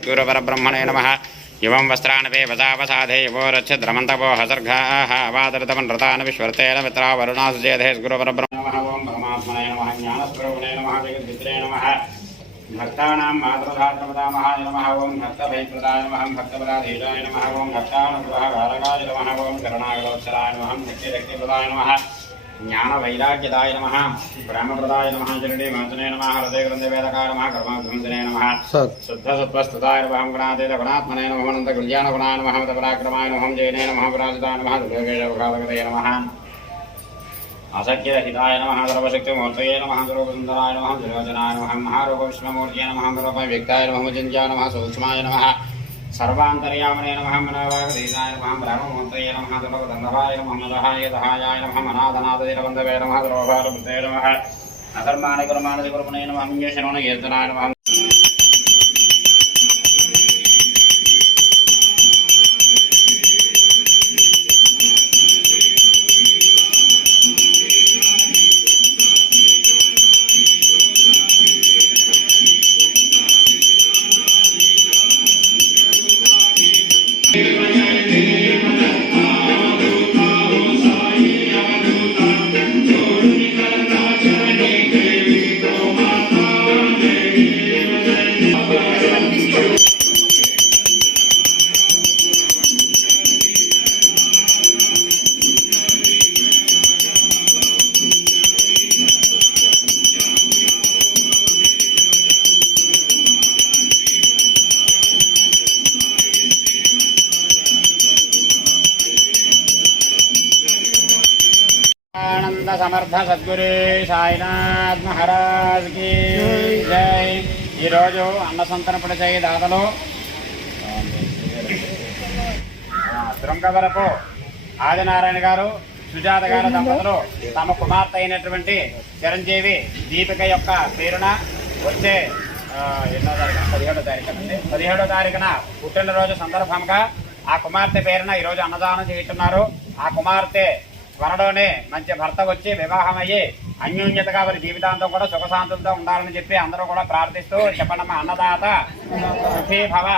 श्रीगुरुपरब्रह्मणे नमः। इवं वस्त्राणपे वसावसाधे यवो रच्छद्रमन्तवो हसर्गाः अवादरतमनृतान् विश्वर्तेन मित्रा वरुणासुजेधे गुरुपरब्रह्म। नमः ॐ परमात्मने नमः, ज्ञानस्वरूपिणे नमः, जगद्वित्रे नमः। भक्तानां मातृधात्रमदामहाय नमः ॐ भक्तभयप्रदाय नमः भक्तपराधीशाय नमः ॐ भक्तानुग्रहकारकाय नमः ॐ करुणाकलोत्सराय नमः, नित्यशक्तिप्रदाय नमः। జ్ఞానవైరాగ్యదాయ నమ బ్రహ్మప్రదాయ నమ జనడి మంతునే నమ హృదయ గ్రంథ వేదకాయ నమ కర్మగ్రంథనే నమ. శుద్ధ సుప్రస్థుతాయ నమ గుణాతీత గుణాత్మనే నమ అనంత కళ్యాణ గుణాయ నమ హమత పరాక్రమాయ నమ జయనే నమ విరాజితాయ నమ దుర్గేషవకాలకృతయ నమ. అసఖ్యరహితాయ నమ సర్వశక్తిమూర్తయే నమ దుర్గసుందరాయ నమ మహారూప విష్ణుమూర్తయే నమ రూప వ్యక్తాయ నమ జింజాయ నమ సూక్ష్మాయ నమ. सर्वान्तर्यामणे नमः मनोवागधीशाय नमः ब्रह्ममूर्तये नमः दुर्गदन्धवाय नमः मदहाय दहायाय नमः मनादनादीरबन्धवे नमः द्रोभारवृते नमः अधर्माणि कर्माणि कुर्मणे नमः अङ्गेशरणकीर्तनाय नमः సమర్థ సద్గురు సాయినాథ్ మహారాజ్కి జై ఈరోజు అన్న సంతనపడి చేయి దాతలు. శృంగవరపు ఆదినారాయణ గారు సుజాత గారు దంపతులు తమ కుమార్తె అయినటువంటి చిరంజీవి దీపిక యొక్క పేరున వచ్చే ఎన్నో తారీఖు పదిహేడో తారీఖు అండి. పదిహేడో తారీఖున పుట్టినరోజు సందర్భంగా ఆ కుమార్తె పేరున ఈరోజు అన్నదానం చేస్తున్నారు ఆ కుమార్తె త్వరలోనే మంచి భర్త వచ్చి వివాహం అయ్యి అన్యోన్యతగా వారి జీవితాంతం కూడా సుఖశాంతులతో ఉండాలని చెప్పి అందరూ కూడా ప్రార్థిస్తూ చెప్పండమ్మా అన్నదాత సుఖీ భవ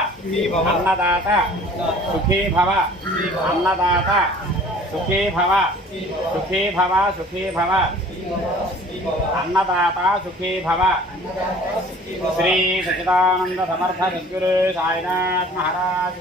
అన్నదాత సుఖీ భవ అన్నదాత సుఖీ భవ సుఖీ భవ సుఖీ భవ అన్నదాత సుఖీ భవ శ్రీ సచిదానంద సమర్థ సద్గురు సాయినాథ్ మహారాజ్